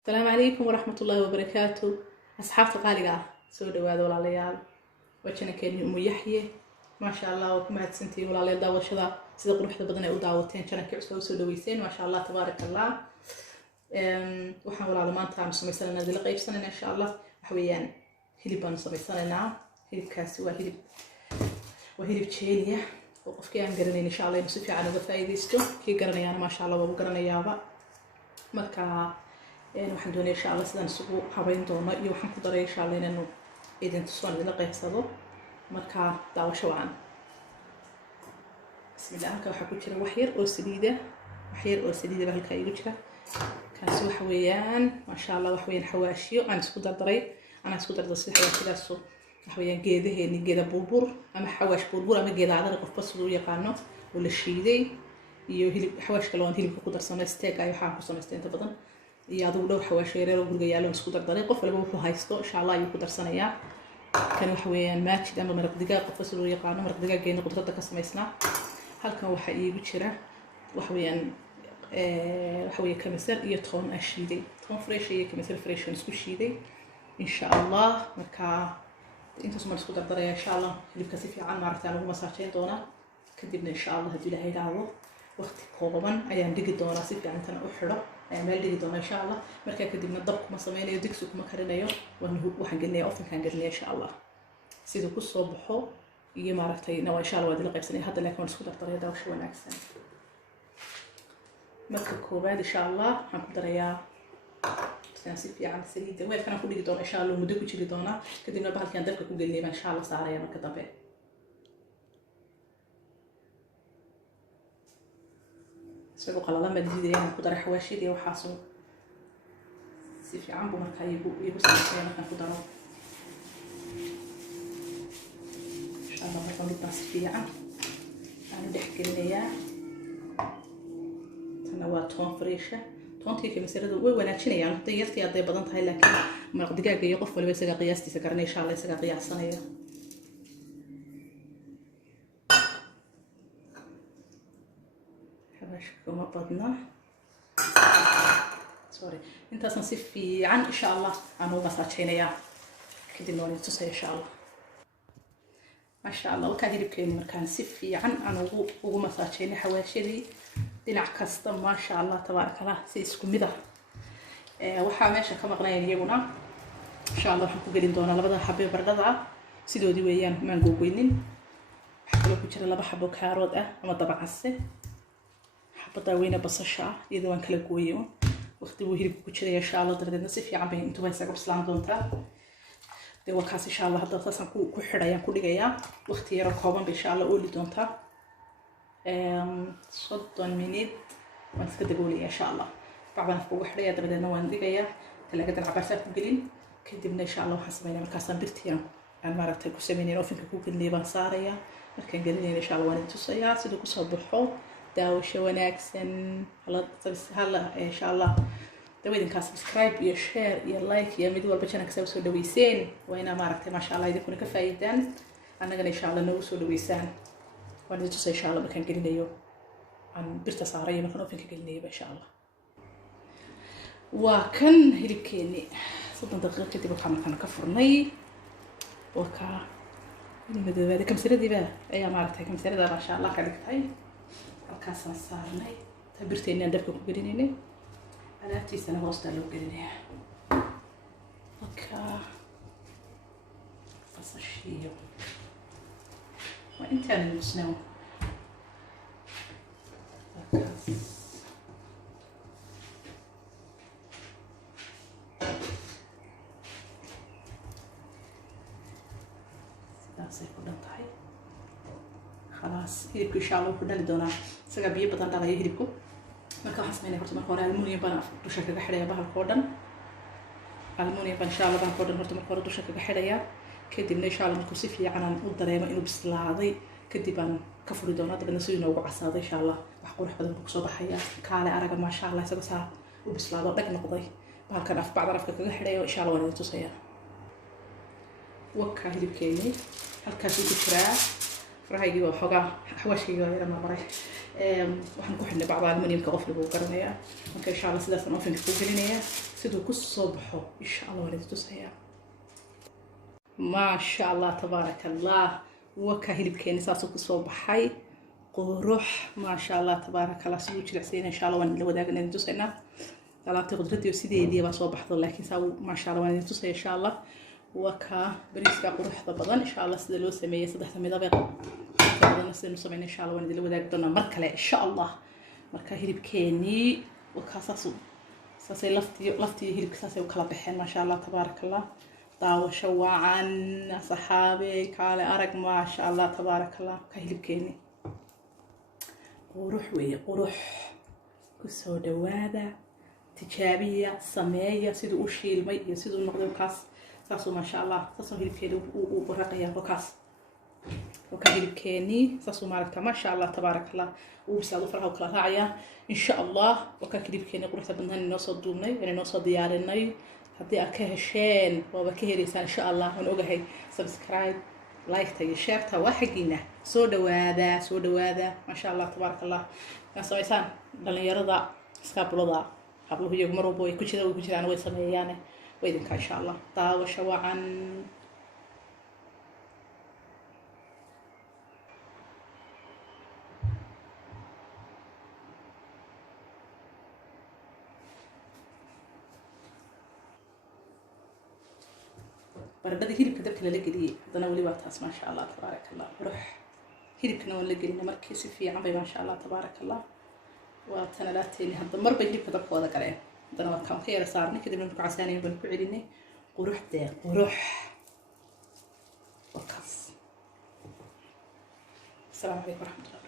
السلام عليكم ورحمة الله وبركاته. أصحابتي قالقة سو دوااد ولا ليال وجهنا كان أم يحيى ما شاء الله وكما سنتي ولا ليال داو شذا سيدا قروح بدنا وداوتين كان كعسوا سو دويسين ما شاء الله تبارك الله. waxaan walaalo maanta aan sameysanaynaa dil qaybsanayna insha Allah wax weeyaan hilib baan sameysanaynaa hilibkaasi waa hilib Kenya oo qofkii aan garanayn insha Allah inuu si fiican uga faa'iideysto kii garanayaan ma sha Allah wuu garanayaaba marka waxaan doonayaa insha Allah sidaan isugu habeyn doono iyo waxaan ku daray insha Allah inaan idin tuso dil qaybsado marka daawasho waan bismillaah ka waxa ku jira wax yar oo saliida halka igu jira kaasi waxa weeyaan ma sha Allah wax weeyaan xawaashiyo aan isku dardaray si xawaashidaas wax weeyaan geeda burbur ama xawaash burbur ama geeda cadar qofba sidoo yaqaano oo la shiiday iyo hilib xawaash kale oo hilibka ku darsanay steak ay waxaan ku samaystay inta badan iyo adoo dhowr xawaash yaryar oo guriga yaalo isku dardaray qof walba wuxuu haysto insha Allah ayuu ku darsanayaa kan wax weeyaan maajid ama maraq digaag qofba sidoo yaqaano maraq digaaggeena qudradda ka samaysnaa halkan waxa iigu jira wax weeyaan وحوي كمثل هي تون أشيدي تون فريش هي كمثل فريش نسكو شيدي إن شاء الله مركا أنت سمع نسكو تقدر إن شاء الله اللي بكثيف عن معرفتنا هو مساعتين دونا كدبنا إن شاء الله هدي لهاي دعوة وقت قوما أيام دقي دونا سيف يعني تنا أحرة أيام دقي دونا إن شاء الله مركا كدبنا الضبط مصامين يدكسو كما كرنا يوم وإنه وحنقلنا أوفن كان قلنا إن شاء الله سيدو كل صبحه يجي معرفتنا وإن شاء الله ودي لقيت سنة هذا لكن نسكو تقدر يدعو شو ناقصين marka koobaad insha Allah waxaan ku darayaa si fiican saliid weelka aan ku dhigi doono insha Allah muddo ku jiri doona kadibna bahalkan dabka ku gelinay insha Allah saaraya marka dambe isagoo qalalan ma diidayaan ku daray xawaashidii waxa soo si fiican buu marka igu sameeyay markaan ku daro insha Allah marka middaas fiican aan dhex gelinayaa waa toon fresh toontii kemisalada way wanaajinayaan hadda yartii aday badan tahay laakiin maraq digaaga iyo qof walba isaga qiyaastiisa garanay insha Allah isaga qiyaasanaya xabashka ma badna intaasan si fiican insha Allah aan uga masaajeynaya kadibna waan tusay insha Allah ما شاء الله وكان hilibkeenu markaan si fiican aan ugu masaajeynay xawaashidii dhinac kasta ma sha Allah tabaaraka Allah si isku mid ah waxa meesha ka maqnayeen iyaguna insha Allah waxaan ku gelin doonaa labada xabbe baradhada sidoodii weeyaan maan googeynin waxa kale ku jira laba xabbo kaarood ah ama dabacase xabada weyna basasha iyadoo aan kala gooyo waqti uu hilibku ku jiray insha Allah darteedna si fiican bay intuu way isaga bislaan doontaa وكاس إن شاء الله هذا تصنع كل حدا يكون لقيا واختيار كوبان بإن شاء الله أولي دونتا صدّن منيت ونسكت قولي إن شاء الله طبعا فوق حدا يتبدأ نوان لقيا تلاقي العباسات قليل كدبنا إن شاء الله وحسبنا مركزا برتيا عن مرات كسمينين أو فيك كوك اللي بنصاريا لكن قليلين إن شاء الله وانتو سيا سيدو كصبحو داوشة وناكسن هلا إن شاء الله داويدن كا سبسكرايب يا شير يا لايك يا ميد walba channel ka soo dhaweyseen wayna maaragtay ma sha Allah idinku ka faa'iidaan anagana insha Allah nagu soo dhaweysaan waan idin tusay insha Allah markaan gelinayo aan birta saarayo markaan ofinka gelinayo insha Allah waa kan hilibkeeni 30 daqiiqo kadib waxaan ka furnay waka inagada kamsaradii baa ayaa maaragtay kamsarada ma sha Allah ka dhigtay halkaas aan saarnay tabirteena dabka ku gelinaynay أنا سنة وسط لو قلنا أوكا فصشيو وأنت أنا نسنو أوكا سداسة كلها طحي خلاص هيركو إن شاء الله كلنا لدونا سقابيه بدنا على يهربكو marka waxaan sameynaa horta marka hore aluminium baan dusha kaga xidhaya bahalka oo dhan aluminium baan insha Allah bahalka oo dhan horta marka hore dusha kaga xidhaya kadibna insha Allah markuu si fiican aan u dareemo inuu bislaaday kadib aan ka furi doonaa dabadna si inuu ugu casaaday insha Allah wax qurux badan ku soo baxaya kaale araga ma sha Allah isaga saa u bislaado dhag noqday bahalkan bacda afka kaga xidhayo insha Allah waan tusaya waka hilibkeeni halkaas ku jiraa فرهايجي وحقا حواشي غير ما مري waxaan ku xidhnay bacda aluminiumka qof lagu garanayaa marka insha Allah sidaas aan oven ku gelinayaa sidoo ku soo baxo insha Allah waan idin tusayaa ma sha Allah tabarakallah waka hilibkeena saas ku soo baxay qurux ma sha Allah tabarakallah sidoo jilicsan insha Allah waan la wadaagna idin tusaynaa alaabta qudradii sideedii baa soo baxdo laakiin saa ma sha Allah waan idin tusayaa insha Allah waka bariiska quruxda badan insha Allah sida loo sameeyay saddex midab أنا سنسمعنا إن شاء الله وندي الوداع بدنا مركلة إن شاء الله مركا هيلب كيني وكاساسو ساسي لفتي هيلب كاساسي وكلا بحين ما شاء الله تبارك الله طاو شواعا صحابي كالي أرق ما شاء الله تبارك الله كهيلب كيني وروح وروح كسو دوادا تجابية سماية سيدو أشي المي سيدو النقد وكاس ساسو ما شاء الله ساسو هيلب كيني وبرقيا وكاس وكهيلب كيني ساسو مالكا ما شاء الله تبارك الله وبسادو فرحة وكلا راعية إن شاء الله وكهيلب كيني قرحة بدنا نوصل دومني يعني نوصل ديارني هدي أكهشين وبكهريسان إن شاء الله ونوجهي سبسكرايب لايك تاي شير تا وحقينا سودوادا ما شاء الله تبارك الله كاسويسان دلنا يرضى سكابلودا قبله يجمروا بوي كل أنا ويسميانه ويدك إن شاء الله طاو شواعا بردي هيلب كدبك للجدي هذا ولي باتاس ما شاء الله تبارك الله روح هيلب كنا ولجدي مركز في عمي ما شاء الله تبارك الله وتنالاتي هذا مر بهيلب كدبك وهذا كلام هذا كم خير صارني كده بنفك عساني وبنفعلني وروح ده وروح وكاس السلام عليكم ورحمة الله